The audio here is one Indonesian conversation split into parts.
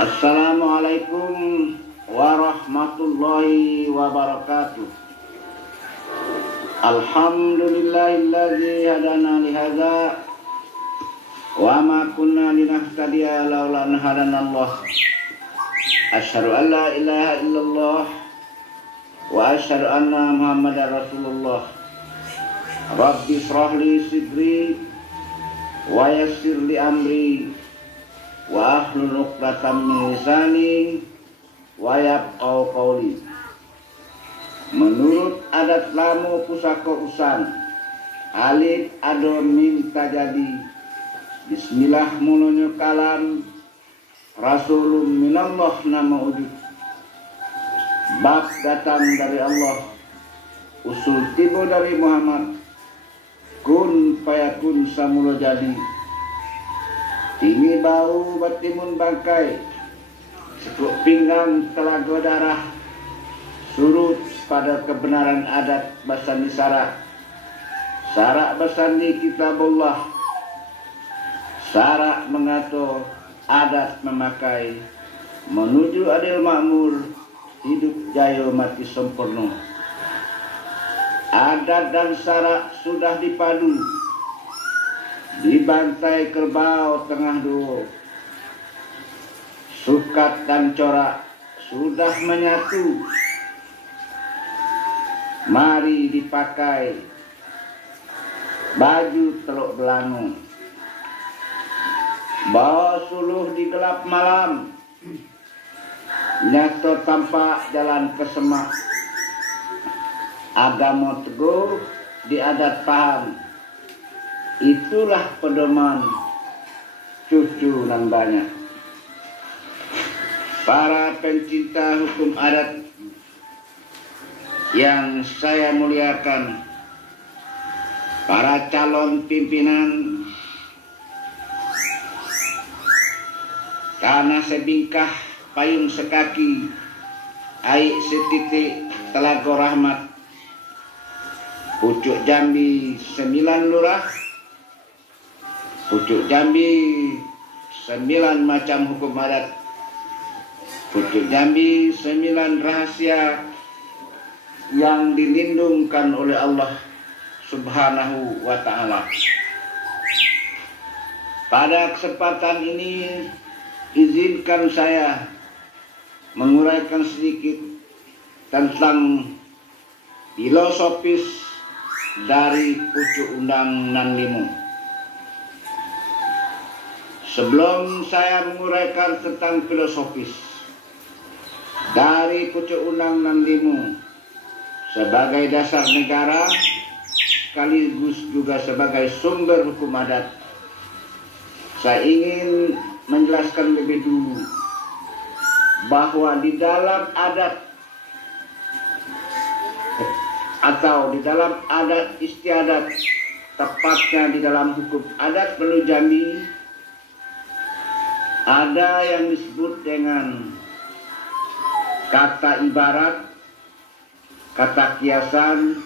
Assalamualaikum warahmatullahi wabarakatuh. Alhamdulillahilladzi hadana li hadza wa ma kunna linahtadiya laula an hadanallah. Asyhadu an la ilaha illallah wa asyhadu anna Muhammadar Rasulullah. Rabbi shrah li sidri wa yassir li amri wa ahlul 'uqdatam min lisani wa yafqahu qawli. Menurut adat lamu pusaka usan, alif adon mim tajadi, bismillah mulunyo kalam, rasulun minallah nama ujud. Bab datang dari Allah, usul tiba dari Muhammad, kun fayakun samula jadi. Tinggi bau batimun bangkai, sekuk pinggang telaga darah, surut pada kebenaran adat basani sarak. Sarak basani kitabullah, sarak mengatur, adat memakai, menuju adil makmur, hidup jaya mati sempurna. Adat dan sarak sudah dipadu, dibantai kerbau tengah dua. Sukat dan corak sudah menyatu, mari dipakai baju teluk belangu. Bawa suluh di gelap malam, nyata tampak jalan ke semak. Agama teguh di adat paham, itulah pedoman cucu nan banyak. Para pencinta hukum adat yang saya muliakan, para calon pimpinan, karena sebingkah payung sekaki, aik setitik telaga rahmat, pucuk Jambi 9 lurah, pucuk Jambi 9 macam hukum adat, pucuk Jambi 9 rahasia yang dilindungkan oleh Allah Subhanahu wa ta'ala. Pada kesempatan ini izinkan saya menguraikan sedikit tentang filosofis dari pucuk undang nan limu. Sebelum saya menguraikan tentang filosofis dari pucuk undang nan limu sebagai dasar negara sekaligus juga sebagai sumber hukum adat, saya ingin menjelaskan lebih dulu bahwa di dalam adat atau di dalam adat istiadat, tepatnya di dalam hukum adat Belu Jambi, ada yang disebut dengan kata ibarat, kata kiasan,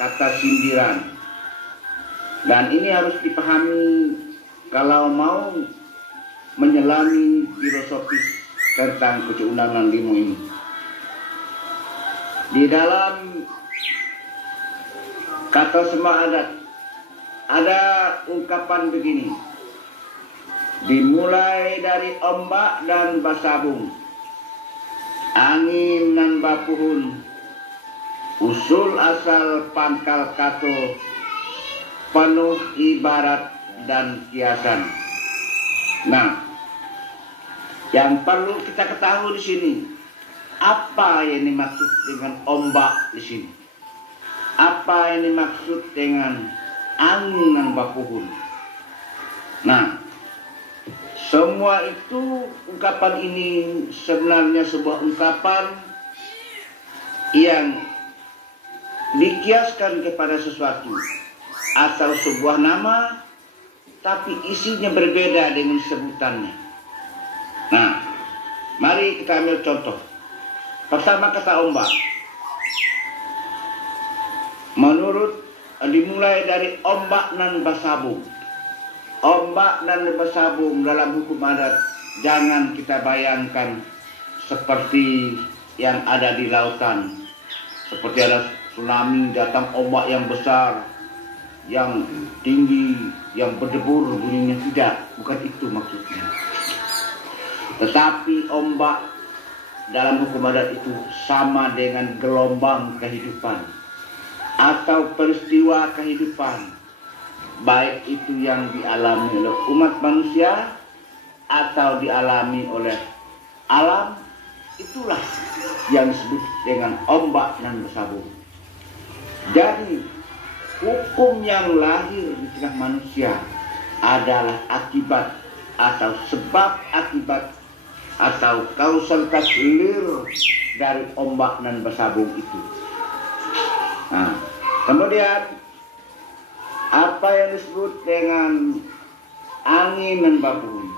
kata sindiran. Dan ini harus dipahami kalau mau menyelami filosofis tentang pucuk undang limu ini. Di dalam kata semua adat ada ungkapan begini: dimulai dari ombak dan basabung, angin dan bapuhun, usul asal pangkal kato, penuh ibarat dan kiasan. Nah, yang perlu kita ketahui di sini, apa yang dimaksud dengan ombak di sini? Apa yang dimaksud dengan angin dan bapuhun? Nah, semua itu ungkapan ini sebenarnya sebuah ungkapan yang dikiaskan kepada sesuatu atau sebuah nama, tapi isinya berbeda dengan sebutannya. Nah, mari kita ambil contoh. Pertama, kata ombak. Menurut dimulai dari ombak nan basabung. Ombak nan basabung dalam hukum adat jangan kita bayangkan seperti yang ada di lautan, seperti ada tsunami datang, ombak yang besar, yang tinggi, yang berdebur bunyinya. Tidak, bukan itu maksudnya. Tetapi ombak dalam hukum adat itu sama dengan gelombang kehidupan atau peristiwa kehidupan, baik itu yang dialami oleh umat manusia atau dialami oleh alam. Itulah yang disebut dengan ombak dan bersabung. Jadi hukum yang lahir di tengah manusia adalah akibat atau sebab akibat atau kausalitas hilir dari ombak dan bersabung itu. Nah, kemudian apa yang disebut dengan angin dan babun.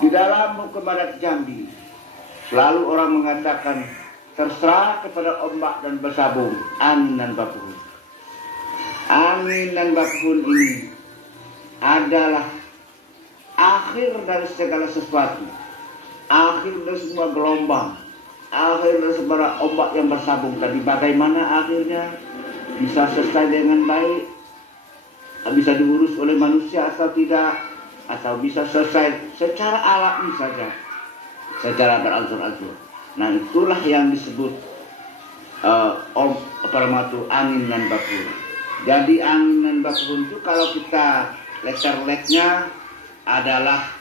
Di dalam hukum adat Jambi selalu orang mengatakan terserah kepada ombak dan bersabung, angin dan babun. Angin dan babun ini adalah akhir dari segala sesuatu, akhir dari semua gelombang, akhir dari semua ombak yang bersabung tadi. Bagaimana akhirnya? Bisa selesai dengan baik, bisa diurus oleh manusia atau tidak, atau bisa selesai secara alami saja, secara beransur-ansur. Nah, itulah yang disebut angin dan babun. Jadi angin dan babun itu kalau kita letter-letternya adalah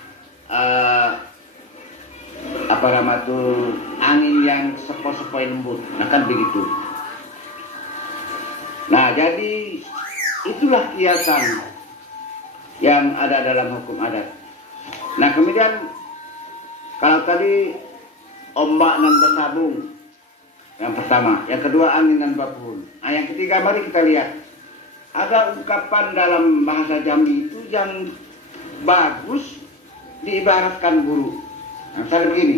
angin yang sepoi-sepoi lembut. Nah, kan begitu. Nah, jadi itulah kiasan yang ada dalam hukum adat. Nah, kemudian kalau tadi ombak dan bersabung yang pertama, yang kedua angin dan babun. Nah, yang ketiga mari kita lihat. Ada ungkapan dalam bahasa Jambi itu yang bagus diibaratkan buruk. Nah, misalnya begini,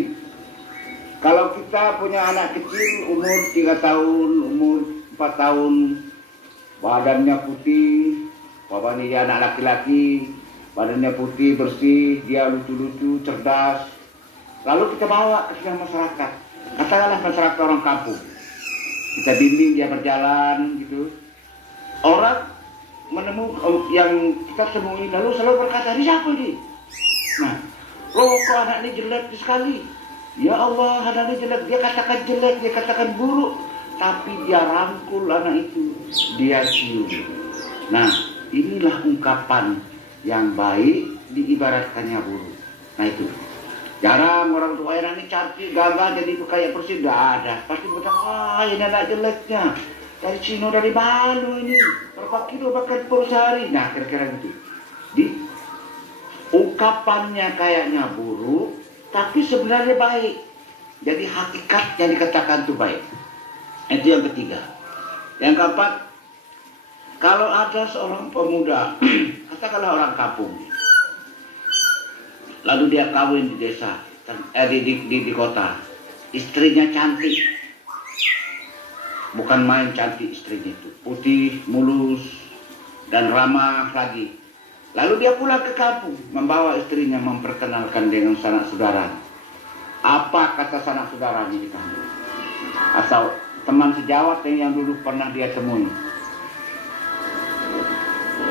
kalau kita punya anak kecil umur 3 tahun, umur 4 tahun, badannya putih, bapaknya dia anak laki-laki, badannya putih, bersih, dia lucu-lucu, cerdas. Lalu kita bawa ke tengah masyarakat, katakanlah masyarakat orang kampung. Kita bimbing dia berjalan gitu. Orang menemukan yang kita temui lalu selalu berkata, "Ini siapa ini?" Nah, loh kok anak ini jelek sekali. Ya Allah, anak ini jelek. Dia katakan jelek, dia katakan buruk, tapi dia rangkul anak itu, dia cium. Nah, inilah ungkapan yang baik diibaratkannya buruk. Nah, itu jarang orang tua anak ini cantik, gagah, jadi kayak Persis. Tidak ada. Pasti berkata, "Wah, ini anak jeleknya. Dari Cina, dari mana ini? Berapa kilo makan per sehari?" Nah, kira-kira gitu. Di ungkapannya kayaknya buruk, tapi sebenarnya baik. Jadi hakikat yang dikatakan itu baik. Itu yang ketiga. Yang keempat, kalau ada seorang pemuda, katakanlah orang kampung, lalu dia kawin di desa, di kota, istrinya cantik, bukan main cantik istrinya itu, putih, mulus, dan ramah lagi. Lalu dia pulang ke kampung, membawa istrinya memperkenalkan dengan sanak saudara. Apa kata sanak saudaranya di kampung? Atau teman sejawat yang dulu pernah dia temui.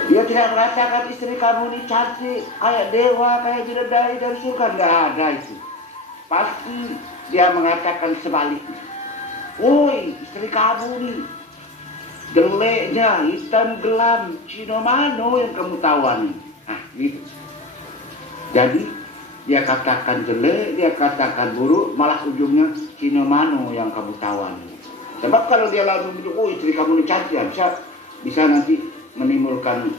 Dia tidak merasakan istri kamu ini cantik, kayak dewa, kayak bidadari dari surga. Nggak ada itu. Pasti dia mengatakan sebaliknya. "Woi, istri kamu nih jeleknya, hitam gelam, Cino mano yang kamu tawan." Nah, gitu. Jadi dia katakan jelek, dia katakan buruk, malah ujungnya Cino mano yang kamu tawan. Sebab kalau dia langsung bilang, "Oh, istri kamu ini cantik," bisa nanti menimbulkan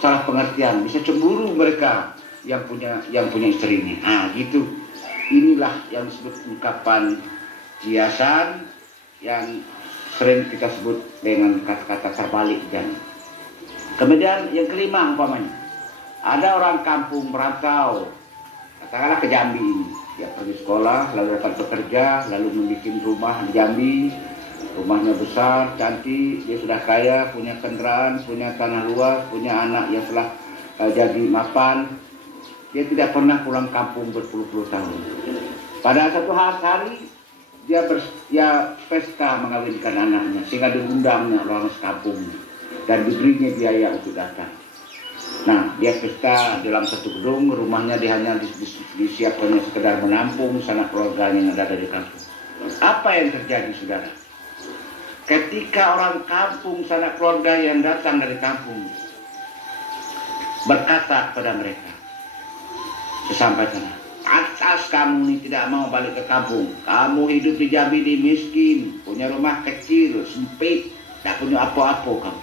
salah pengertian, bisa cemburu mereka yang punya istri ini. Nah, gitu. Inilah yang disebut ungkapan kiasan yang sering kita sebut dengan kata-kata terbalik. Dan kemudian yang kelima, umpamanya ada orang kampung merantau, katakanlah ke Jambi ini, dia pergi sekolah, lalu dapat bekerja, lalu membuat rumah di Jambi. Rumahnya besar, cantik, dia sudah kaya, punya kendaraan, punya tanah luas, punya anak yang telah jadi mapan. dia tidak pernah pulang kampung berpuluh-puluh tahun. Pada satu hari dia pesta mengawinkan anaknya, sehingga diundangnya orang sekampung dan diberinya biaya untuk datang. Nah, dia pesta dalam satu gedung, rumahnya dia hanya disiapkannya sekedar menampung sanak keluarganya yang ada di kampung. Apa yang terjadi, saudara? Ketika orang kampung, sanak keluarga yang datang dari kampung berkata kepada mereka, sesampai sana, atas kamu ini tidak mau balik ke kampung. Kamu hidup di Jambi ini miskin, punya rumah kecil, sempit, tak punya apa-apa kamu.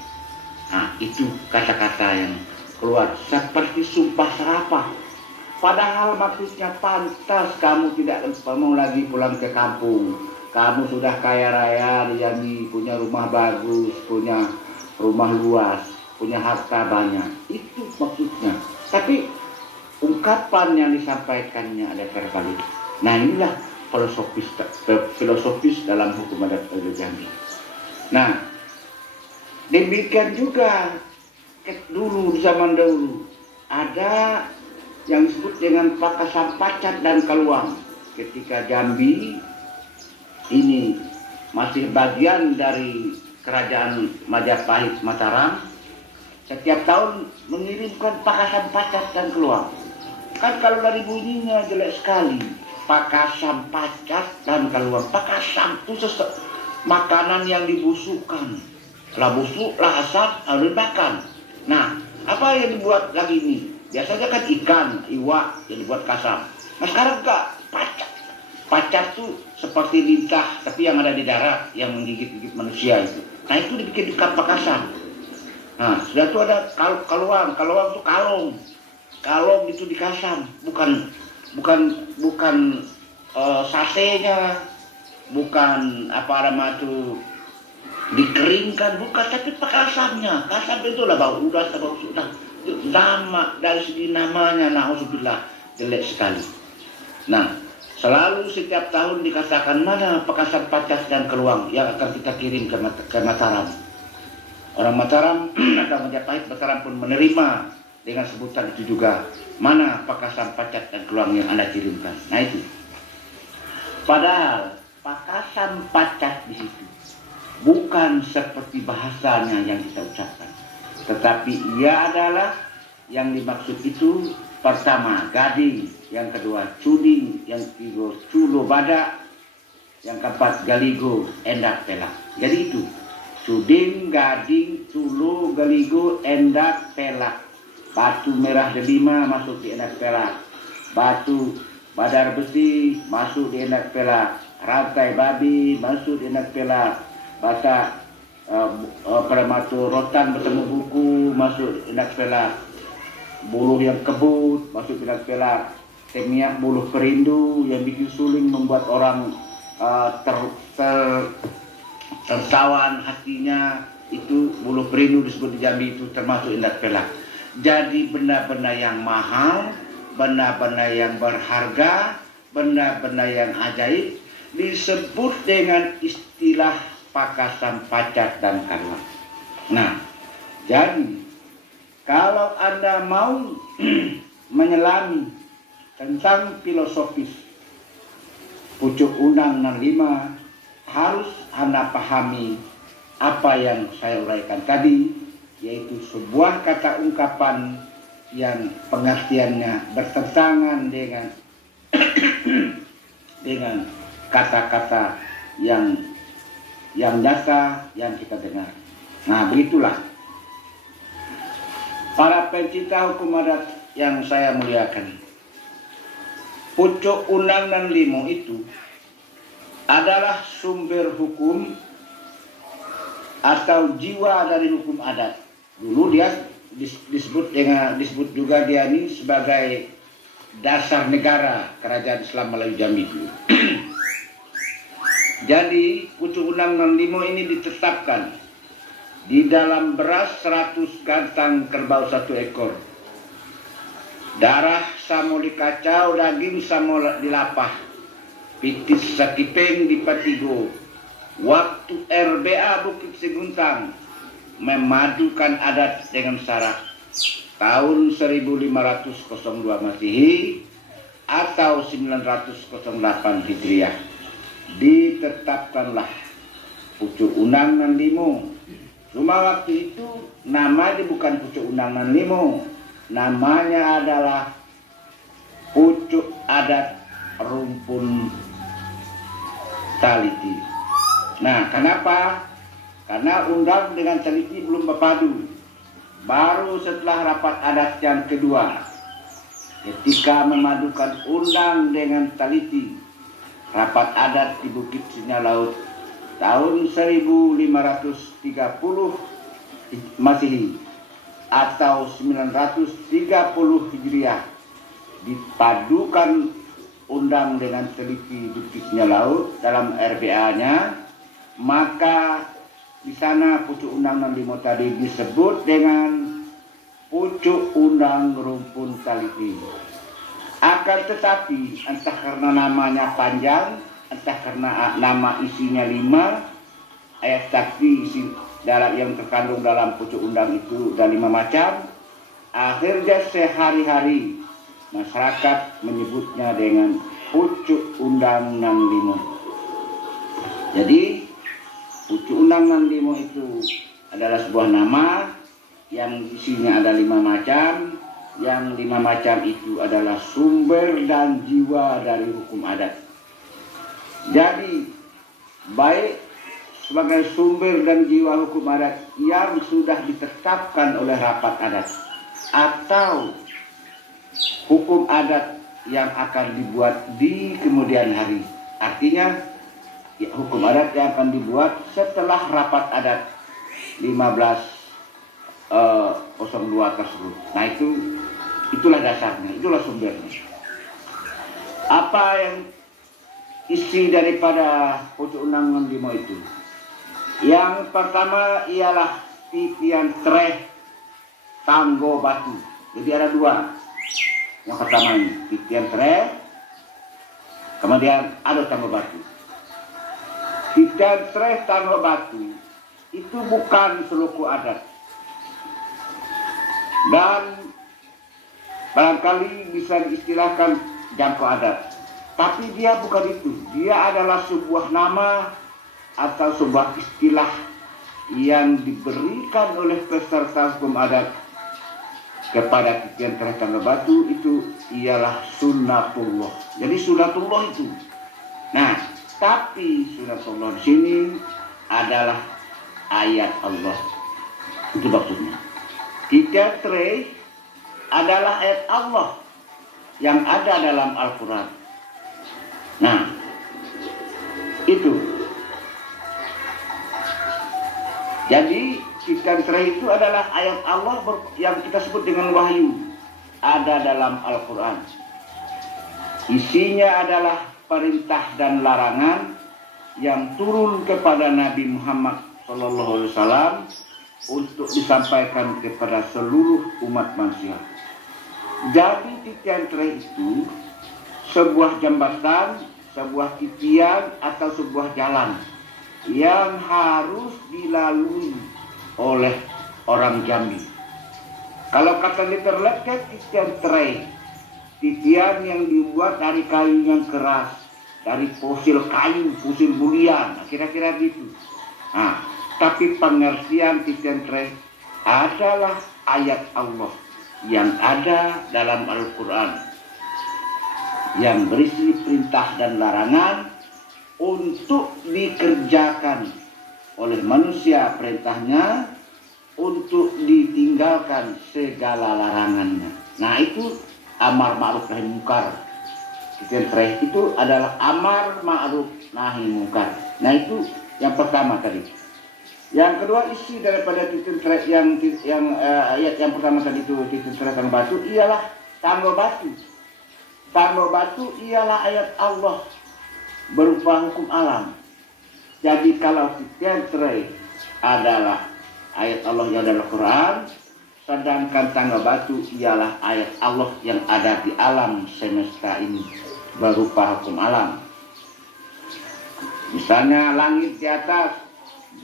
Nah, itu kata-kata yang keluar seperti sumpah serapah. Padahal maksudnya pantas kamu tidak mau lagi pulang ke kampung. Kamu sudah kaya raya di Jambi, punya rumah bagus, punya rumah luas, punya harta banyak. Itu maksudnya. Tapi ungkapan yang disampaikannya ada terbalik. Nah, inilah filosofis dalam hukum adat Jambi. Nah, demikian juga dulu, di zaman dahulu ada yang disebut dengan pakasan pacat dan kaluang. Ketika Jambi ini masih bagian dari kerajaan Majapahit Mataram, setiap tahun mengirimkan pakasan pacat dan kaluang. Kan kalau dari bunyinya jelek sekali, pakasan pacat dan kaluang. Pakasan itu makanan yang dibusukkan, lah busuk, lah asap, harus dimakan. Nah, apa yang dibuat lagi ini? Biasanya kan ikan, iwak yang dibuat kasam. Nah, sekarang enggak, pacat. Pacat itu seperti lintah, tapi yang ada di darat, yang menggigit-gigit manusia itu. Nah, itu dibikin di pakasan. Nah, sudah itu ada kaluang itu kalong. Kalong itu dikasam, bukan satenya, bukan apa nama itu dikeringkan, bukan, tapi pakasannya. Kasam itulah bau udas, bau sudah. Nama dari segi namanya, na'udzubillah, jelek sekali. Nah, selalu setiap tahun dikatakan mana pakasan pacat dan kaluang yang akan kita kirim ke Mataram. Orang Mataram atau Majapahit Mataram pun menerima dengan sebutan itu juga. Mana pakasan pacat dan kaluang yang Anda kirimkan? Nah, itu. Padahal pakasan pacat di situ bukan seperti bahasanya yang kita ucapkan, tetapi ia adalah yang dimaksud itu pertama gading, yang kedua cuding, yang ketiga culo badak, yang keempat galigo endak pelak. Jadi itu cuding, gading, culo, galigo, endak pelak. Batu merah delima masuk di endak pelak, batu badar besi masuk di endak pelak, rantai babi masuk di endak pelak, bahasa permatu rotan bertemu buku masuk endak pelak, buluh yang kebut masuk endak pelak, minyak buluh perindu yang bikin suling membuat orang tertawan hatinya, itu buluh perindu disebut di Jambi, itu termasuk endak pelak. Jadi benda-benda yang mahal, benda-benda yang berharga, benda-benda yang ajaib disebut dengan istilah pakasan pacat dan kaluang. Nah, jadi kalau Anda mau menyelami tentang filosofis pucuk undang 65, harus Anda pahami apa yang saya uraikan tadi, yaitu sebuah kata ungkapan yang pengertiannya bertentangan dengan dengan kata-kata yang biasa yang kita dengar. Nah, begitulah para pencinta hukum adat yang saya muliakan. Pucuk Undang 65 itu adalah sumber hukum atau jiwa dari hukum adat. Dulu dia disebut juga dia ini sebagai dasar negara kerajaan Islam Melayu Jambi dulu. Jadi pucuk Undang 65 ini ditetapkan di dalam beras 100 gantang kerbau 1 ekor, darah samo dikacau, daging samo dilapah, pitis sakipeng di Patigo, waktu RBA Bukit Seguntang memadukan adat dengan syarat tahun 1502 Masehi atau 908 Hijriah ditetapkanlah Pucuk Unang Nan Limo. Cuma waktu itu nama bukan Pucuk Unang Nan Limo, namanya adalah Pucuk Adat Rumpun Taliti. Nah, kenapa? Karena undang dengan Taliti belum berpadu. Baru setelah rapat adat yang kedua, ketika memadukan undang dengan Taliti, rapat adat di Bukit Sinyal Laut tahun 1530 Masehi atau 930 Hijriah, dipadukan undang dengan Teliti Bukit Sinyal Laut dalam RBA-nya, maka di sana Pucuk Unang Nan Limo tadi disebut dengan Pucuk Unang Rumpun Taliti. Akan tetapi entah karena namanya panjang, entah karena nama isinya 5 ayat sakti isi dalam yang terkandung dalam Pucuk Undang itu dan 5 macam, akhirnya sehari-hari masyarakat menyebutnya dengan Pucuk Undang Nan Limo. Jadi Pucuk Undang Nan Limo itu adalah sebuah nama yang isinya ada 5 macam, yang 5 macam itu adalah sumber dan jiwa dari hukum adat. Jadi baik sebagai sumber dan jiwa hukum adat yang sudah ditetapkan oleh rapat adat, atau hukum adat yang akan dibuat di kemudian hari. Artinya ya, hukum adat yang akan dibuat setelah rapat adat 1502 tersebut. Nah, itulah dasarnya, itulah sumbernya. Apa yang isi daripada Pucuk Unang Nan Limo itu? Yang pertama ialah titian treh tanggo batu. Jadi ada 2. Yang pertama ini titian treh, kemudian ada tanggo batu. Titian treh tanggo batu itu bukan seluku adat, dan barangkali bisa diistilahkan jangkau adat, tapi dia bukan itu. Dia adalah sebuah nama atau sebuah istilah yang diberikan oleh peserta hukum adat kepada titian treh tanggo batu. Itu ialah sunnatullah. Jadi sunnatullah itu. Nah, tapi sunnatullah di sini adalah ayat Allah. Itu maksudnya. Titian treh adalah ayat Allah yang ada dalam Al-Quran. Nah, itu. Jadi titian treh itu adalah ayat Allah yang kita sebut dengan wahyu, ada dalam Al-Quran. Isinya adalah perintah dan larangan yang turun kepada Nabi Muhammad SAW untuk disampaikan kepada seluruh umat manusia. Jadi titian treh itu sebuah jembatan, sebuah titian atau sebuah jalan yang harus dilalui oleh orang Jambi. Kalau kata diterleket, titian treh, titian yang dibuat dari kayu yang keras, dari fosil kayu, fosil bulian, kira-kira gitu. Nah, tapi pengertian titian treh adalah ayat Allah yang ada dalam Al-Quran, yang berisi perintah dan larangan untuk dikerjakan oleh manusia perintahnya, untuk ditinggalkan segala larangannya. Nah, itu amar ma'ruf nahi mungkar. Titian treh itu adalah amar ma'ruf nahi mungkar. Nah, itu yang pertama tadi. Yang kedua, isi daripada titian treh ayat yang pertama tadi itu titian treh tanggo batu ialah tanggo batu. Tanggo batu ialah ayat Allah berupa hukum alam. Jadi kalau titian treh adalah ayat Allah yang ada dalam Quran, sedangkan tanggo batu ialah ayat Allah yang ada di alam semesta ini berupa hukum alam. Misalnya langit di atas,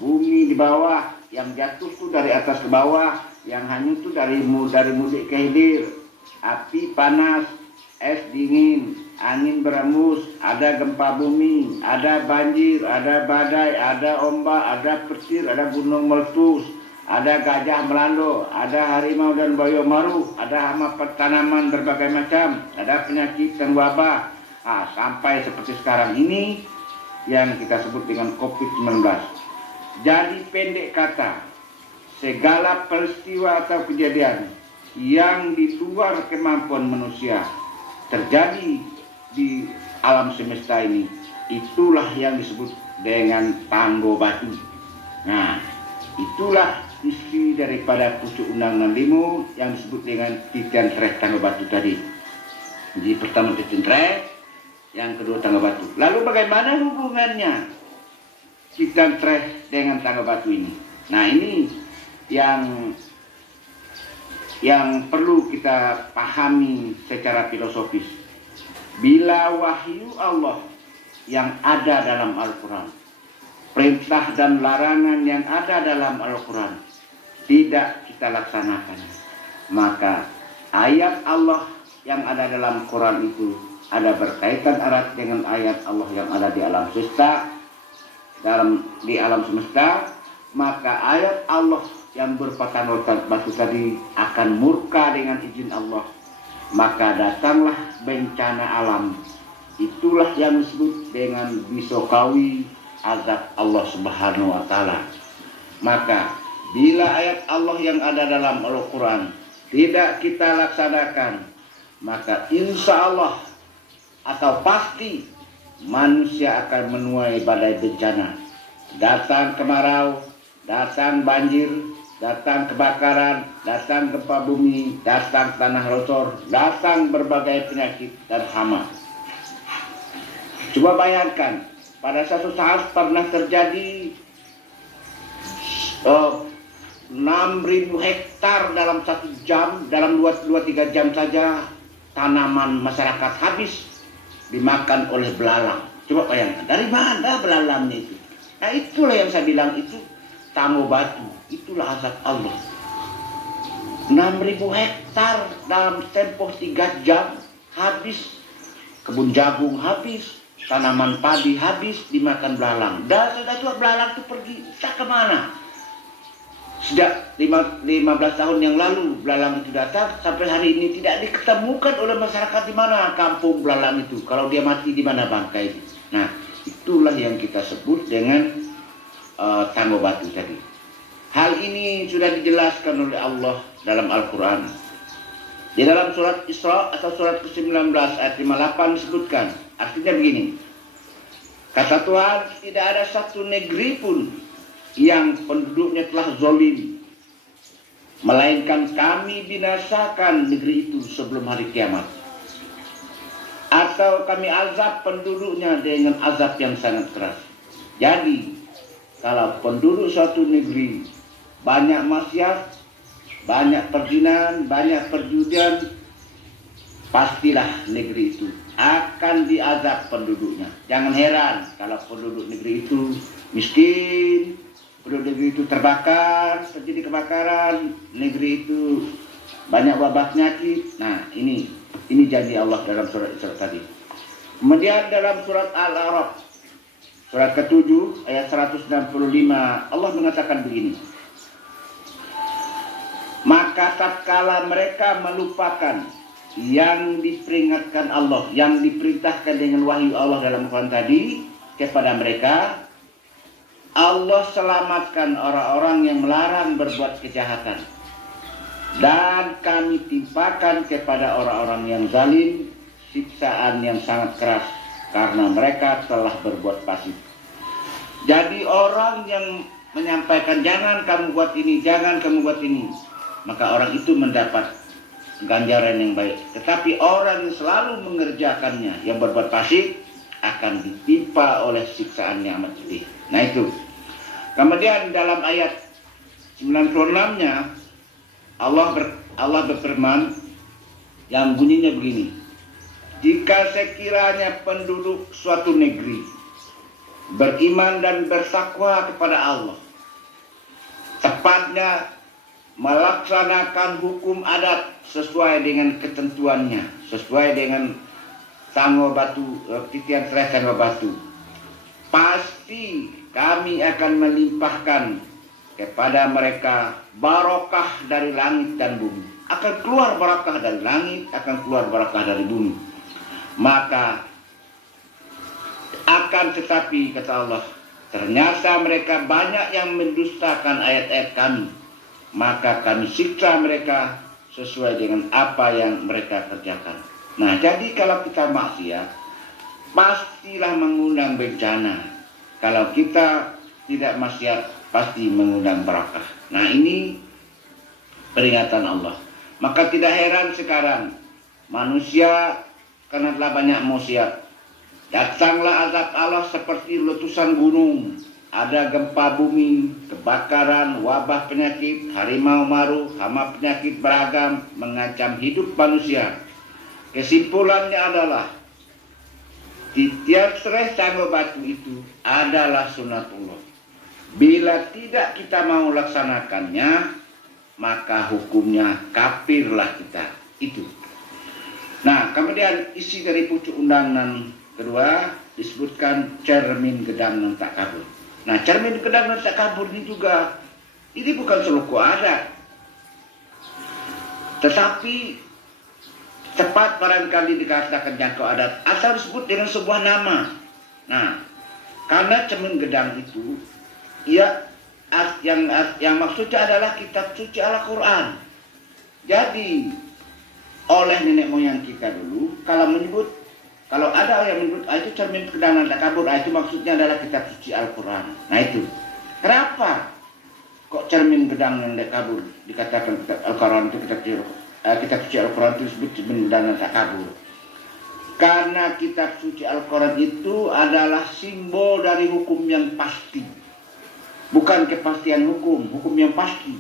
bumi di bawah, yang jatuh tuh dari atas ke bawah, yang hanyut tuh dari mudik ke hilir, api panas, es dingin, angin berembus, ada gempa bumi, ada banjir, ada badai, ada ombak, ada petir, ada gunung meletus, ada gajah melando, ada harimau dan buaya maru, ada hama tanaman berbagai macam, ada penyakit dan wabah, sampai seperti sekarang ini yang kita sebut dengan COVID-19. Jadi pendek kata, segala peristiwa atau kejadian yang di luar kemampuan manusia terjadi di alam semesta ini, itulah yang disebut dengan tanggo batu. Nah, itulah isi daripada pucuk undang-undang limo yang disebut dengan titian treh tanggo batu tadi. Jadi pertama titian treh, yang kedua tanggo batu. Lalu bagaimana hubungannya titian treh dengan tanggo batu ini? Nah, ini yang perlu kita pahami secara filosofis. Bila wahyu Allah yang ada dalam Al-Quran, perintah dan larangan yang ada dalam Al-Quran tidak kita laksanakan, maka ayat Allah yang ada dalam Quran itu ada berkaitan erat dengan ayat Allah yang ada di alam semesta. Di alam semesta, maka ayat Allah yang berpatang batu tadi akan murka dengan izin Allah, maka datanglah bencana alam. Itulah yang disebut dengan bisokawi azab Allah Subhanahu wa Ta'ala. Maka bila ayat Allah yang ada dalam Al-Quran tidak kita laksanakan, maka insya Allah atau pasti manusia akan menuai badai bencana. Datang kemarau, datang banjir, datang kebakaran, datang gempa bumi, datang tanah longsor, datang berbagai penyakit dan hama. Coba bayangkan, pada satu saat pernah terjadi 6.000 hektar dalam 1 jam, dalam 2-3 jam saja tanaman masyarakat habis dimakan oleh belalang. Coba bayangkan, dari mana belalangnya itu? Nah, itulah yang saya bilang, itu tanggo batu, itulah azab Allah. 6.000 hektar dalam tempo 3 jam habis, kebun jagung habis, tanaman padi habis dimakan belalang. Dan sudah belalang itu pergi, tak kemana? Sejak 15 tahun yang lalu belalang itu datang, sampai hari ini tidak diketemukan oleh masyarakat di mana kampung belalang itu. Kalau dia mati di mana bangkai. Nah, itulah yang kita sebut dengan tanggo batu tadi. Hal ini sudah dijelaskan oleh Allah dalam Al-Quran. Di dalam surat Isra atau surat ke-19 ayat 58 disebutkan, artinya begini. Kata Tuhan, tidak ada satu negeri pun yang penduduknya telah zalim, melainkan kami binasakan negeri itu sebelum hari kiamat, atau kami azab penduduknya dengan azab yang sangat keras. Jadi kalau penduduk suatu negeri banyak maksiat, banyak perzinahan, banyak perjudian, pastilah negeri itu akan diazab penduduknya. Jangan heran kalau penduduk negeri itu miskin, penduduk negeri itu terbakar, terjadi kebakaran, negeri itu banyak wabah penyakit. Nah, ini janji Allah dalam surat Isra tadi. Kemudian dalam surat Al-A'raf, surat ke-7 ayat 165, Allah mengatakan begini. Maka tatkala mereka melupakan yang diperingatkan Allah, yang diperintahkan dengan wahyu Allah dalam Quran tadi kepada mereka, Allah selamatkan orang-orang yang melarang berbuat kejahatan, dan kami timpakan kepada orang-orang yang zalim siksaan yang sangat keras karena mereka telah berbuat fasik. Jadi orang yang menyampaikan jangan kamu buat ini, jangan kamu buat ini, maka orang itu mendapat ganjaran yang baik. Tetapi orang yang selalu mengerjakannya, yang berbuat fasik, akan ditimpa oleh siksaan yang amat pedih. Nah itu. Kemudian dalam ayat 96-nya Allah berfirman yang bunyinya begini. Jika sekiranya penduduk suatu negeri beriman dan bertakwa kepada Allah, tepatnya melaksanakan hukum adat sesuai dengan ketentuannya, sesuai dengan Sanggo Batu, titian serai Sanggo Batu. Pasti kami akan melimpahkan kepada mereka barokah dari langit dan bumi. Akan keluar barokah dari langit, akan keluar barokah dari bumi. Maka akan tetapi kata Allah, ternyata mereka banyak yang mendustakan ayat-ayat kami. Maka kami siksa mereka sesuai dengan apa yang mereka kerjakan. Nah, jadi kalau kita maksiat, pastilah mengundang bencana. Kalau kita tidak maksiat, pasti mengundang barakah. Nah, ini peringatan Allah. Maka tidak heran sekarang manusia karena telah banyak maksiat, datanglah azab Allah seperti letusan gunung, ada gempa bumi, kebakaran, wabah penyakit, harimau maru, hama penyakit beragam mengancam hidup manusia. Kesimpulannya adalah titian serai Sanggo Batu itu adalah sunatullah. Bila tidak kita mau laksanakannya, maka hukumnya kafirlah kita. Itu. Nah, kemudian isi dari pucuk undangan kedua disebutkan cermin gedang dan tak kabur. Nah, cermin gedang dan tak kabur ini juga, ini bukan seluku adat, tetapi tepat barangkali dikatakan jangkau adat asal disebut dengan sebuah nama. Nah, karena cermin gedang itu, yang maksudnya adalah kitab suci Al-Quran. Jadi oleh nenek moyang kita dulu, kalau ada yang menyebut itu cermin gedang dan tak kabur, itu maksudnya adalah kitab suci Al-Quran. Nah itu, kenapa kok cermin gedang dan tak kabur dikatakan kitab Al-Quran itu kitab suci Al-Quran itu disebut cermin gedang dan tak kabur? Karena kitab suci Al-Quran itu adalah simbol dari hukum yang pasti, bukan kepastian hukum yang pasti.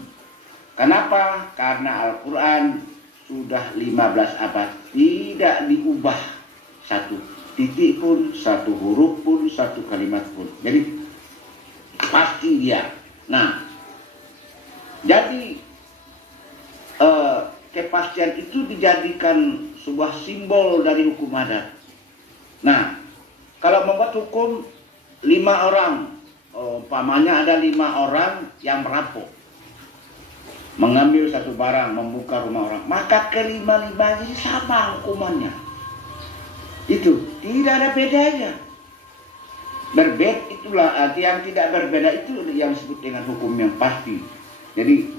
Kenapa? Karena Al-Quran sudah 15 abad tidak diubah satu titik pun, satu huruf pun, satu kalimat pun. Jadi pasti dia. Nah, jadi kepastian itu dijadikan sebuah simbol dari hukum adat. Nah, kalau membuat hukum 5 orang, umpamanya ada 5 orang yang merampok, mengambil satu barang, membuka rumah orang, maka kelima-limanya sama hukumannya. Itu tidak ada bedanya. Berbeda itulah yang tidak berbeda, itu yang disebut dengan hukum yang pasti. Jadi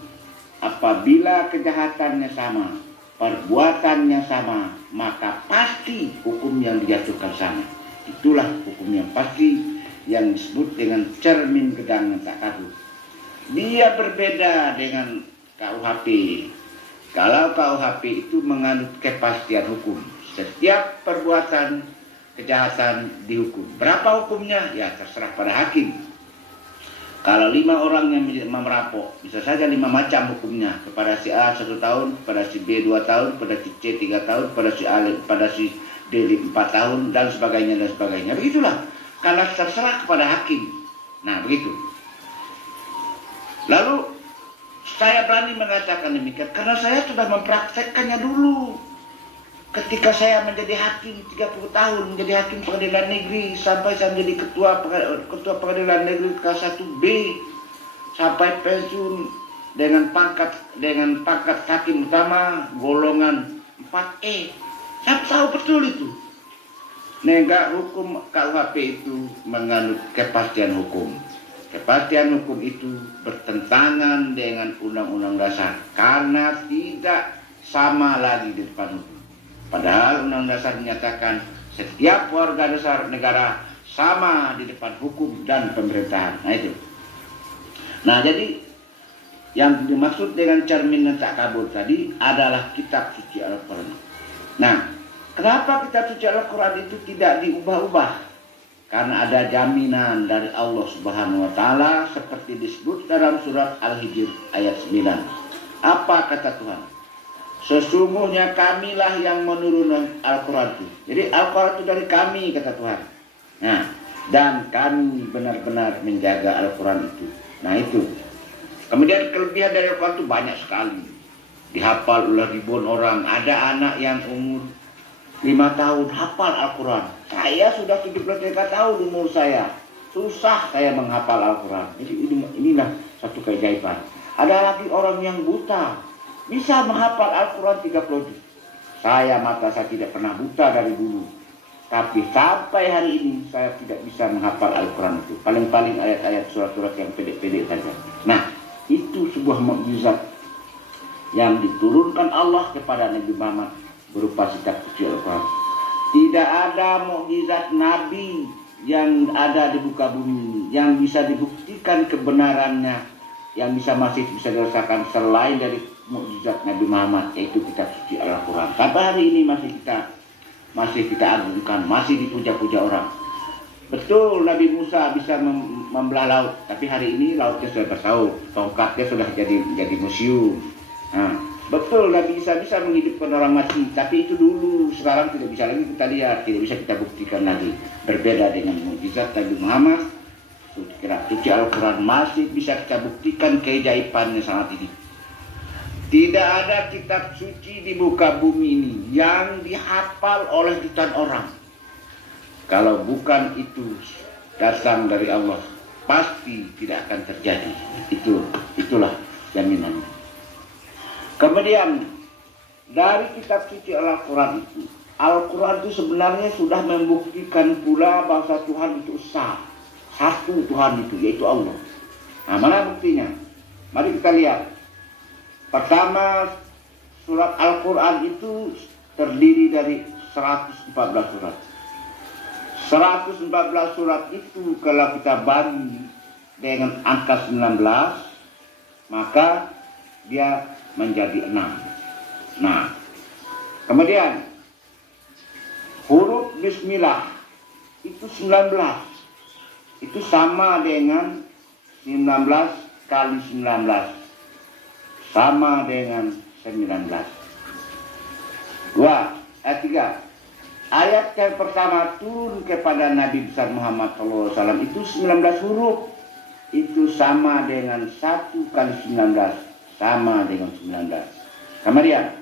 apabila kejahatannya sama, perbuatannya sama, maka pasti hukum yang dijatuhkan sama. Itulah hukum yang pasti yang disebut dengan cermin gedang dan tak kabur. Dia berbeda dengan KUHP. Kalau KUHP itu menganut kepastian hukum, setiap perbuatan kejahatan dihukum. Berapa hukumnya? Ya terserah pada hakim. Kalau 5 orang yang merampok, bisa saja 5 macam hukumnya. Kepada si A 1 tahun, kepada si B 2 tahun, kepada si C 3 tahun, kepada si A, pada si D 4 tahun, dan sebagainya dan sebagainya. Begitulah, karena terserah kepada hakim. Nah begitu. Lalu saya berani mengatakan demikian karena saya sudah mempraktekkannya dulu. Ketika saya menjadi hakim 30 tahun, menjadi hakim pengadilan negeri, sampai saya menjadi ketua pengadilan negeri kelas 1B, sampai pensiun dengan pangkat hakim utama golongan 4E. Saya tahu betul itu. Negara hukum KUHP itu menganut kepastian hukum. Kepastian hukum itu bertentangan dengan Undang-Undang Dasar karena tidak sama lagi di depan hukum. Padahal Undang-Undang Dasar menyatakan setiap warga dasar negara sama di depan hukum dan pemerintahan. Nah itu. Nah jadi yang dimaksud dengan cermin dan tak kabur tadi adalah kitab suci Al-Quran. Nah, kenapa kitab suci Al-Quran itu tidak diubah-ubah? Karena ada jaminan dari Allah Subhanahu wa Ta'ala seperti disebut dalam surat Al-Hijr ayat 9. Apa kata Tuhan? Sesungguhnya kamilah yang menurunkan Al-Quran itu. Jadi Al-Quran itu dari kami, kata Tuhan. Nah, dan kami benar-benar menjaga Al-Quran itu. Nah itu. Kemudian kelebihan dari Al-Quran itu banyak sekali. Dihafal oleh ribuan orang. Ada anak yang umur 5 tahun hafal Al-Quran. Saya sudah 73 tahun umur saya. Susah saya menghafal Al-Quran. Jadi inilah satu keajaiban. Ada lagi orang yang buta. Bisa menghafal Al-Quran 30 juz. Saya mata saya tidak pernah buta dari dulu. Tapi sampai hari ini saya tidak bisa menghafal Al-Quran itu. Paling-paling ayat-ayat surat-surat yang pendek-pendek saja. Nah, itu sebuah mukjizat yang diturunkan Allah kepada Nabi Muhammad berupa kitab suci Al-Quran. Tidak ada mukjizat Nabi yang ada di muka bumi ini yang bisa dibuktikan kebenarannya, yang masih bisa dirasakan selain dari mukjizat Nabi Muhammad, yaitu kitab suci Al-Quran. Sampai hari ini masih kita agungkan, masih dipuja-puja orang. Betul Nabi Musa bisa membelah laut, tapi hari ini lautnya sudah bersaut, tongkatnya sudah jadi museum. Nah, betul Nabi Isa bisa menghidupkan orang mati, tapi itu dulu. Sekarang tidak bisa lagi kita lihat, tidak bisa kita buktikan lagi. Berbeda dengan mukjizat Nabi Muhammad, suci Al-Quran masih bisa kita buktikan keajaibannya sangat ini. Tidak ada kitab suci di muka bumi ini yang dihafal oleh jutaan orang. Kalau bukan itu datang dari Allah, pasti tidak akan terjadi. Itulah jaminannya. Kemudian dari kitab suci Al-Quran itu sebenarnya sudah membuktikan pula bahwa Tuhan itu esa. Satu Tuhan itu, yaitu Allah. Nah, mana buktinya? Mari kita lihat. Pertama, surat Al-Quran itu terdiri dari 114 surat. 114 surat itu kalau kita bagi dengan angka 19, maka dia menjadi 6. Nah, kemudian huruf Bismillah itu 19. Itu sama dengan 19 kali 19. Sama dengan 19. 3. Ayat yang pertama turun kepada Nabi besar Muhammad SAW itu 19 huruf. Itu sama dengan 1 kali 19. Sama dengan 19. Kemudian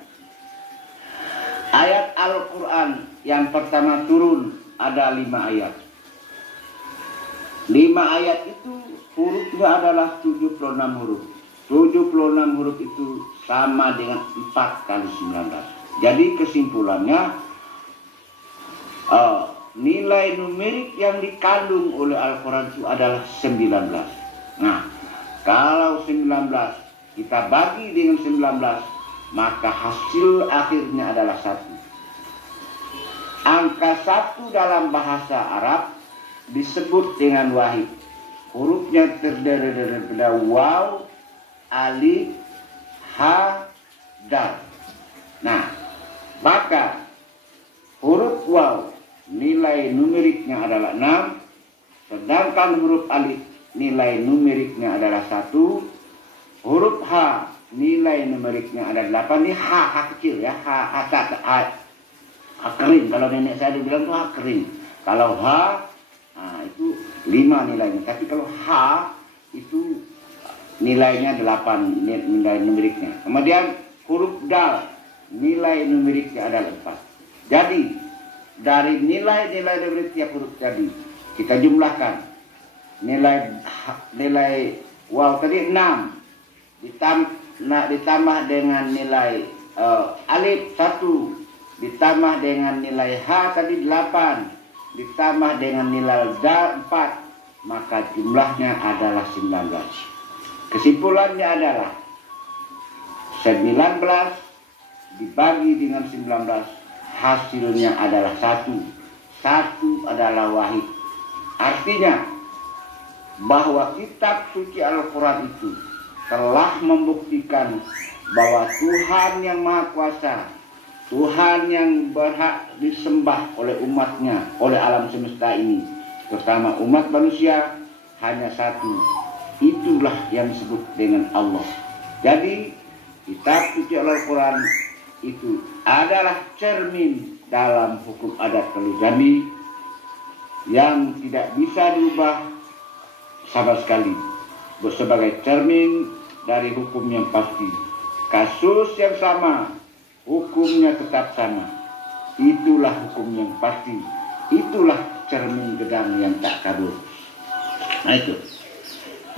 ayat Al-Quran yang pertama turun ada 5 ayat. 5 ayat itu hurufnya adalah 76 huruf. 76 huruf itu sama dengan 4 kali 19. Jadi kesimpulannya nilai numerik yang dikandung oleh Al-Quran itu adalah 19. Nah, kalau 19 kita bagi dengan 19, maka hasil akhirnya adalah 1. Angka 1 dalam bahasa Arab disebut dengan wahid. Hurufnya terdiri dari waw, alif, ha, dal. Nah, maka huruf waw nilai numeriknya adalah 6, sedangkan huruf alif nilai numeriknya adalah 1, huruf ha nilai numeriknya adalah 8. Ini ha kecil ya, ha kering. Kalau nenek saya bilang itu ha kering. Kalau ha, nah, itu 5 nilainya. Tapi kalau ha itu nilainya 8 nilai numeriknya. Kemudian huruf dal nilai numeriknya adalah 4. Jadi dari nilai-nilai numerik tiap huruf tadi kita jumlahkan. Nilai waw tadi 6 ditambah dengan nilai alif 1 ditambah dengan nilai ha tadi 8 ditambah dengan nilai dal 4, maka jumlahnya adalah 19. Kesimpulannya adalah 19 dibagi dengan 19, hasilnya adalah 1. 1 adalah wahid. Artinya bahwa kitab suci Al-Quran itu telah membuktikan bahwa Tuhan yang Maha Kuasa, Tuhan yang berhak disembah oleh umatnya, oleh alam semesta ini, terutama umat manusia, hanya satu. Itulah yang disebut dengan Allah. Jadi kitab suci Al-Quran itu adalah cermin dalam hukum adat poligami yang tidak bisa diubah sama sekali, sebagai cermin dari hukum yang pasti. Kasus yang sama, hukumnya tetap sama. Itulah hukum yang pasti. Itulah cermin gedang yang tak kabur. Nah itu.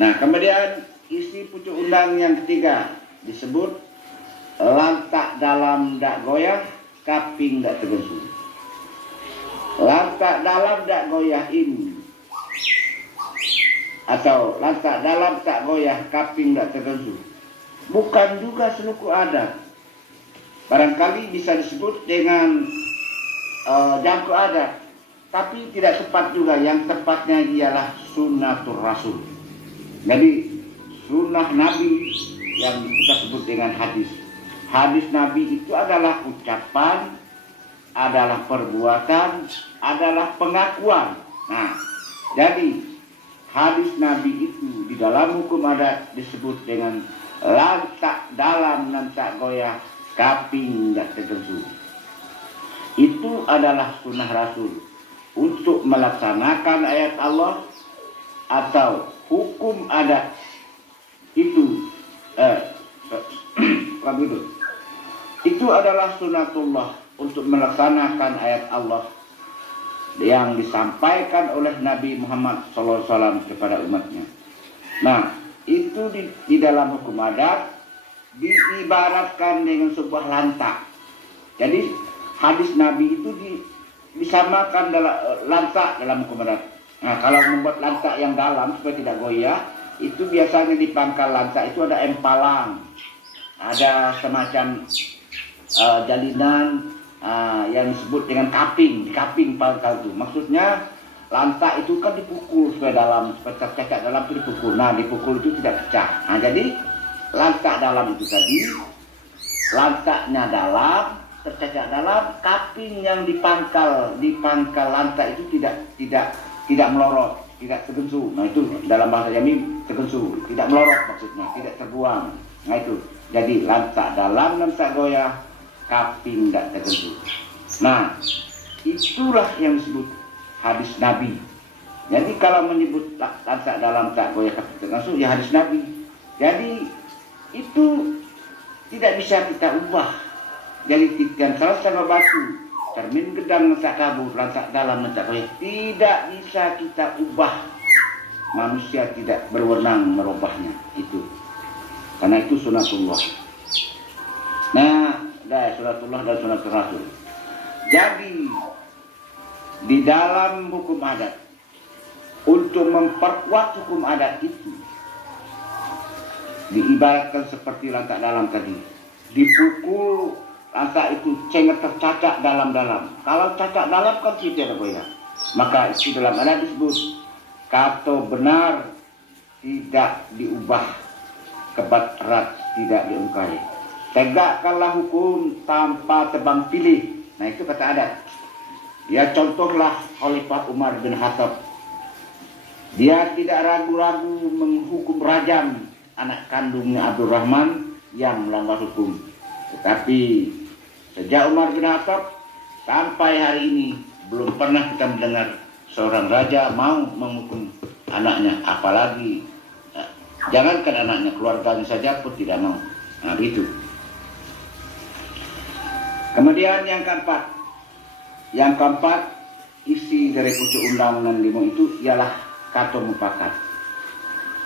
Nah kemudian isi pucuk undang yang ketiga disebut lantak dalam dak goyah, kaping dak tergesu. Lantak dalam dak goyah ini, atau lantak dalam tak goyah, kaping dak tergesu, bukan juga seluku adat. Barangkali bisa disebut dengan jangku adat, tapi tidak tepat juga. Yang tepatnya ialah sunnatur rasul. Jadi sunnah Nabi yang kita sebut dengan hadis. Hadis Nabi itu adalah ucapan, adalah perbuatan, adalah pengakuan. Nah, jadi hadis Nabi itu di dalam hukum adat disebut dengan lantak dalam lantak goyah, kaping tak tergesu. Itu adalah sunnah Rasul untuk melaksanakan ayat Allah atau hukum adat itu. Itu adalah sunnatullah untuk melaksanakan ayat Allah yang disampaikan oleh Nabi Muhammad SAW kepada umatnya. Nah, itu di dalam hukum adat diibaratkan dengan sebuah lantak. Jadi hadis Nabi itu disamakan dalam lantak dalam hukum adat. Nah, kalau membuat lantak yang dalam supaya tidak goyah, itu biasanya di pangkal lantak itu ada empalang, ada semacam jalinan yang disebut dengan kaping, di kaping pangkal itu. Maksudnya lantak itu kan dipukul supaya dalam, supaya tercekat dalam itu dipukul. Nah, dipukul itu tidak pecah. Nah, jadi lantak dalam itu tadi, lantaknya dalam, tercekat dalam, kaping yang di pangkal lantak itu tidak melorot, tidak tergensu. Nah, itu dalam bahasa Jambi tergensu, tidak melorot maksudnya, tidak terbuang. Nah, itu. Jadi lantak dalam, lantak goyah, kaping tidak tergensu. Nah, itulah yang disebut hadis Nabi. Jadi kalau menyebut lantak dalam, tak goyah, kaping tergensu, ya hadis Nabi. Jadi itu tidak bisa kita ubah. Jadi tiga salah sama batu, cermin gedang tak kabur, lantak dalam, lantak goyah, tidak bisa kita ubah. Manusia tidak berwenang merubahnya itu. Karena itu sunatullah. Nah, sunatullah dan sunatul rasul. Jadi di dalam hukum adat, untuk memperkuat hukum adat itu diibaratkan seperti lantak dalam tadi. Dipukul lantak itu cengat tercacak dalam-dalam. Kalau cacak dalam kan tidak goyah. Maka itu dalam adat disebut kata benar tidak diubah, kebat erat tidak diungkari. Tegakkanlah hukum tanpa tebang pilih. Nah, itu kata adat. Ya, contohlah Khalifah Umar bin Khattab. Dia tidak ragu-ragu menghukum rajam anak kandungnya Abdurrahman yang melanggar hukum. Tetapi sejak Umar bin Khattab sampai hari ini belum pernah kita mendengar seorang raja mau menghukum anaknya, apalagi jangankan anaknya, keluarganya saja pun tidak mau. Nah, gitu. Kemudian yang keempat, isi dari pucuk undang 65 itu ialah kata mufakat.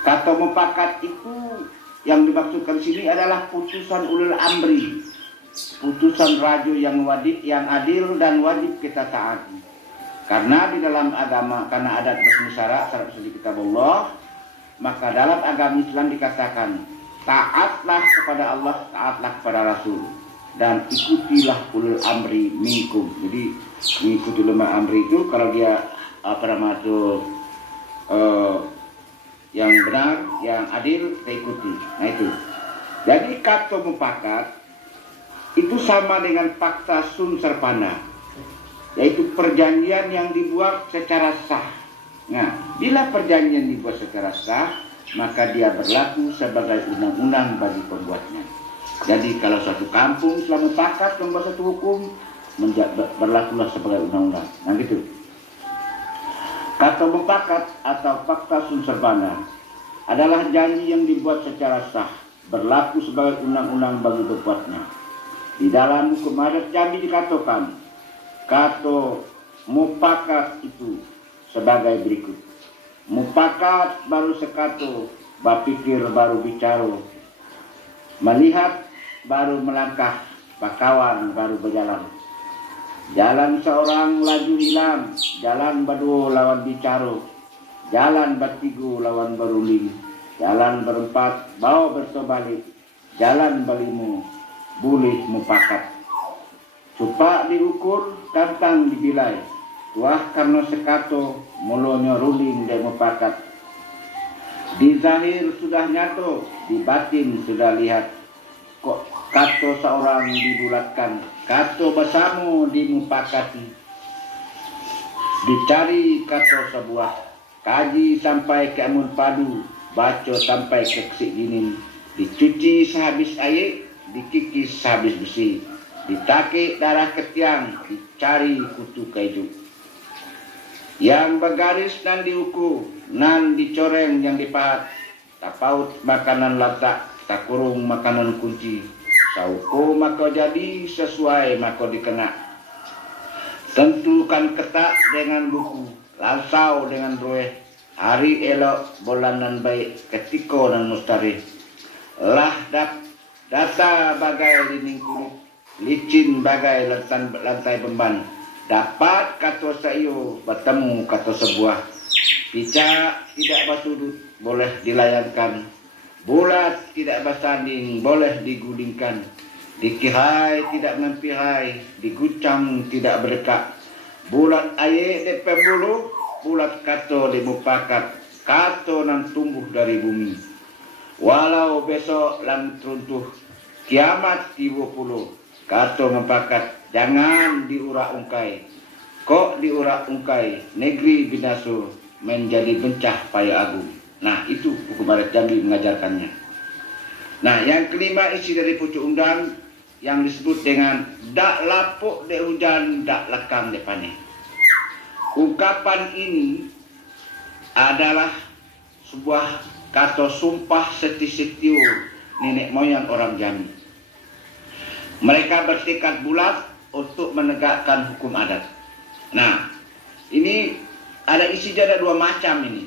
Kata mufakat itu yang dimaksudkan sini adalah putusan ulul amri, putusan raja yang adil dan wajib kita taati. Karena di dalam agama, karena adat bersemi syarat bersemi kitabullah, maka dalam agama Islam dikatakan taatlah kepada Allah, taatlah kepada Rasul, dan ikutilah ulul amri minkum. Jadi mengikuti ulul amri itu kalau dia yang benar, yang adil, kita ikuti. Nah, itu. Jadi kata mufakat itu sama dengan fakta sum serpanda, yaitu perjanjian yang dibuat secara sah. Nah, bila perjanjian dibuat secara sah, maka dia berlaku sebagai undang-undang bagi pembuatnya. Jadi kalau suatu kampung telah mufakat membuat satu hukum, berlakulah sebagai undang-undang. Nah, gitu. Kata mufakat atau fakta sum serpanda adalah janji yang dibuat secara sah berlaku sebagai undang-undang bagi pembuatnya. Di dalam hukum adat Jambi dikatakan, kata mupakat itu sebagai berikut. Mupakat baru sekato, bapikir baru bicara, melihat baru melangkah, bakawan baru berjalan. Jalan seorang laju hilang, jalan berdua lawan bicara, jalan bertiga lawan beruling, jalan berempat bawa bertebalik, jalan berlima boleh mupakat. Supak diukur, kantang dibilai, tuah karena sekato, mulanya ruling dan mupakat. Di zahir sudah nyato, di batin sudah lihat, kok kato seorang dibulatkan, kato bersama dimupakati. Dicari kato sebuah, kaji sampai ke amun padu, baca sampai ke kesik dinin, dicuci sehabis air, dikikis sehabis besi, ditakik darah ketiang, dicari kutu keju. Yang bergaris nan diukur, nan dicoreng yang dipahat, tak paut makanan latak, tak kurung makanan kunci. Sauko maka jadi sesuai maka dikena. Tentukan ketak dengan buku, lansau dengan roeh, hari elok bolanan baik, ketika dan mustari. Lah data bagai dinding kulit, licin bagai lantai bemban. Dapat kata sayo bertemu kata sebuah. Picak tidak bersudut boleh dilayangkan, bulat tidak bersanding boleh digulingkan, dikihai tidak mempihai, digucang tidak berdekat. Bulat air DP bulu, bulat kato dimupakat, kato nan tumbuh dari bumi. Walau besok langit runtuh, kiamat tiba puluh, kato mempakat, jangan diurak ungkai. Kok diurak ungkai, negeri binaso menjadi bencah paya agung. Nah, itu hukum adat Jambi mengajarkannya. Nah, yang kelima isi dari pucuk undang yang disebut dengan dak lapuk dek hujan, dak lekang dek panen. Ungkapan ini adalah sebuah kata sumpah seti-setio nenek moyang orang Jambi. Mereka bertekad bulat untuk menegakkan hukum adat. Nah, ini ada isi ada dua macam ini.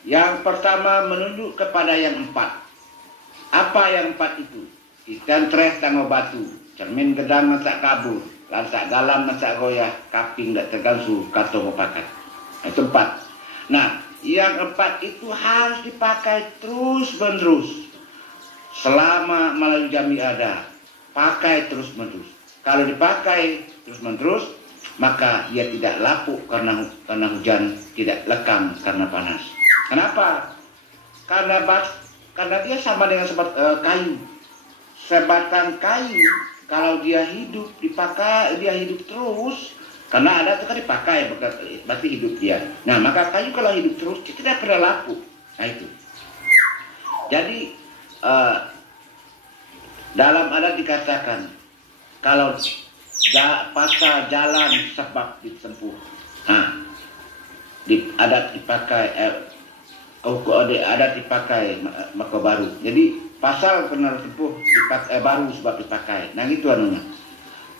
Yang pertama menunjuk kepada yang empat. Apa yang empat itu? Ikan tres tanggo batu, cermin gedang masak kabur, lansak galam masak goyah, kaping tak tergansu, kato mupakat. Itu empat. Nah, yang empat itu harus dipakai terus menerus. Selama Melayu Jambi ada, pakai terus menerus. Kalau dipakai terus menerus, maka ia tidak lapuk karena hujan, tidak lekang karena panas. Kenapa? Karena dia sama dengan kayu. Sebatang kayu kalau dia hidup dipakai, dia hidup terus. Karena ada itu kan dipakai, berarti hidup dia. Nah, maka kayu kalau hidup terus tidak pernah lapuk. Nah itu. Jadi dalam adat dikatakan kalau pasal jalan sebab ditempuh. Nah, di adat dipakai adat dipakai maka baru. Jadi pasal karena ditempuh dipakai baru sebab dipakai. Nah itu anunya.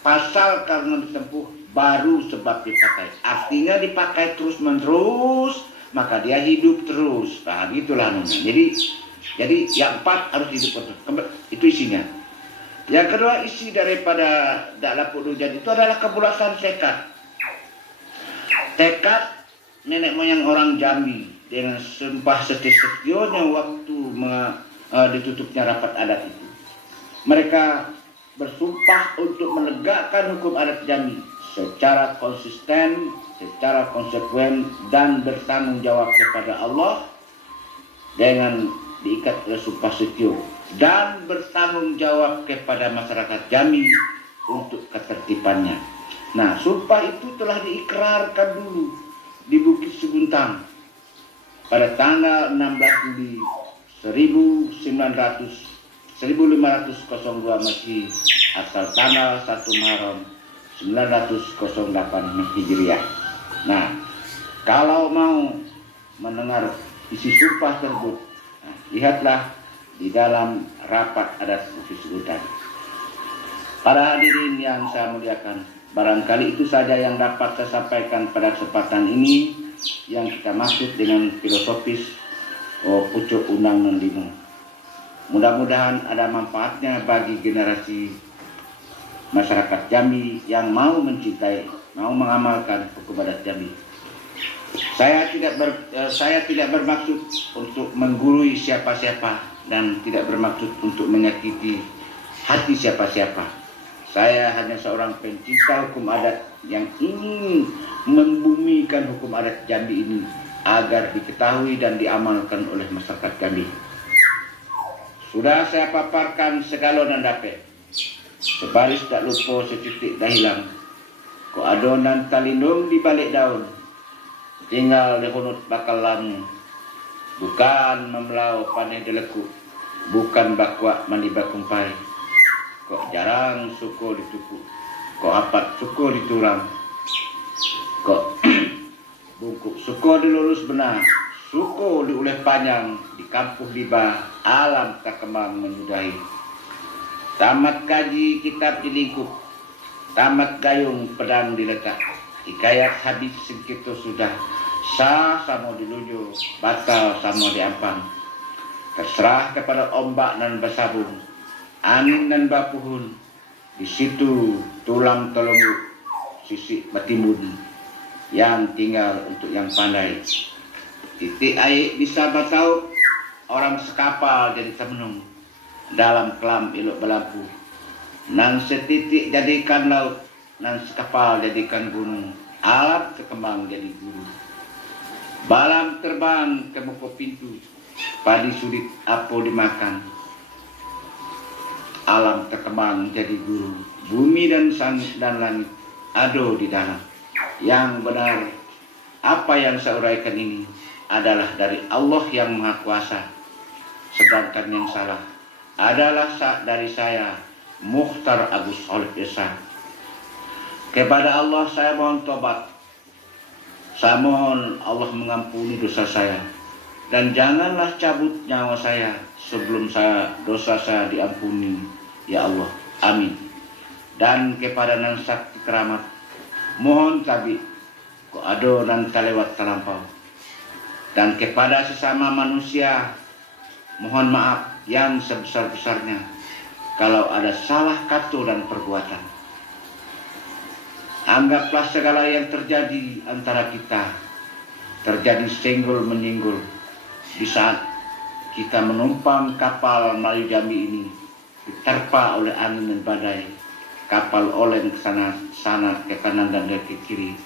Pasal karena ditempuh baru sebab dipakai. Artinya dipakai terus menerus, maka dia hidup terus. Nah gitulah anunya. Jadi yang empat harus hidup terus. Itu isinya. Yang kedua isi daripada dak lapuk hujan itu adalah kebulasan tekad. Tekad nenek moyang orang Jambi dengan sumpah seti-setionya waktu ditutupnya rapat adat itu. Mereka bersumpah untuk menegakkan hukum adat Jambi secara konsisten, secara konsekuen dan bertanggung jawab kepada Allah dengan diikat oleh sumpah setio dan bertanggung jawab kepada masyarakat Jambi untuk ketertibannya. Nah, sumpah itu telah diikrarkan dulu di Bukit Seguntang pada tanggal 16 Juli 1502 Masehi atau tanggal 1 Muharram 908 Hijriah. Nah, kalau mau mendengar isi sumpah tersebut, nah, lihatlah di dalam rapat adat tersebut tadi. Para hadirin yang saya muliakan, barangkali itu saja yang dapat saya sampaikan pada kesempatan ini yang kita maksud dengan filosofis pucuk undangan limo. Mudah-mudahan ada manfaatnya bagi generasi masyarakat Jambi yang mau mencintai, mau mengamalkan hukum adat Jambi. Saya tidak bermaksud untuk menggurui siapa-siapa dan tidak bermaksud untuk menyakiti hati siapa-siapa. Saya hanya seorang pencinta hukum adat yang ingin membumikan hukum adat Jambi ini agar diketahui dan diamalkan oleh masyarakat Jambi. Sudah saya paparkan segalon dan dape. Sebaris tak lupa setitik dah hilang. Ko adonan talindung di balik daun. Tinggal dihunut bakal lamu. Bukan memelau paneh deleku. Bukan bakwak mandi bakumpai. Kok jarang suko dituku. Kok apat suko diturang. Kok bungkuk suko dilurus benar. Suko diuleh panjang. Di kampung liba alam tak kembang menyudahi. Tamat kaji kitab dilingkup. Tamat gayung pedang diletak. Hikayat habis segitu sudah. Sah sama diluju, batal sama diampang. Terserah kepada ombak dan bersabung, angin dan bapuhun. Di situ tulang telunjuk, sisi batimun yang tinggal untuk yang pandai. Titik air bisa batau, orang sekapal jadi temenung. Dalam kelam ilok belampu, nan setitik jadikan laut, nan sekapal jadikan gunung. Alat sekembang jadi guru. Balam terbang ke muka pintu, padi sulit apa dimakan. Alam terkembang jadi guru, bumi dan langit ado di dalam. Yang benar, apa yang saya uraikan ini adalah dari Allah yang Maha Kuasa. Sedangkan yang salah adalah dari saya, Mukhtar Agus Soleh Esa. Kepada Allah saya mohon tobat. Saya mohon Allah mengampuni dosa saya. Dan janganlah cabut nyawa saya sebelum dosa saya diampuni. Ya Allah. Amin. Dan kepada Nan Sakti Keramat, mohon tabi. Kok ado nan talewat terlampau. Dan kepada sesama manusia, mohon maaf yang sebesar-besarnya. Kalau ada salah kata dan perbuatan. Anggaplah segala yang terjadi antara kita terjadi senggol menyinggol di saat kita menumpang kapal Melayu Jambi ini diterpa oleh angin dan badai. Kapal oleng ke sana ke kanan dan ke kiri.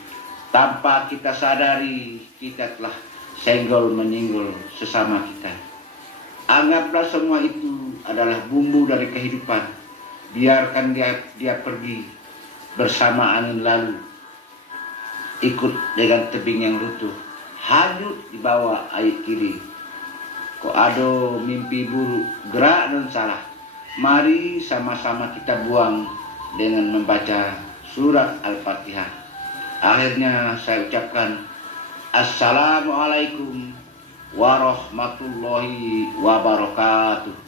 Tanpa kita sadari kita telah senggol menyinggol sesama kita. Anggaplah semua itu adalah bumbu dari kehidupan. Biarkan dia pergi bersama angin lalu, ikut dengan tebing yang runtuh, hanyut di bawah air kiri. Kok ada mimpi buruk, gerak dan salah. Mari sama-sama kita buang dengan membaca surat Al-Fatihah. Akhirnya saya ucapkan Assalamualaikum warahmatullahi wabarakatuh.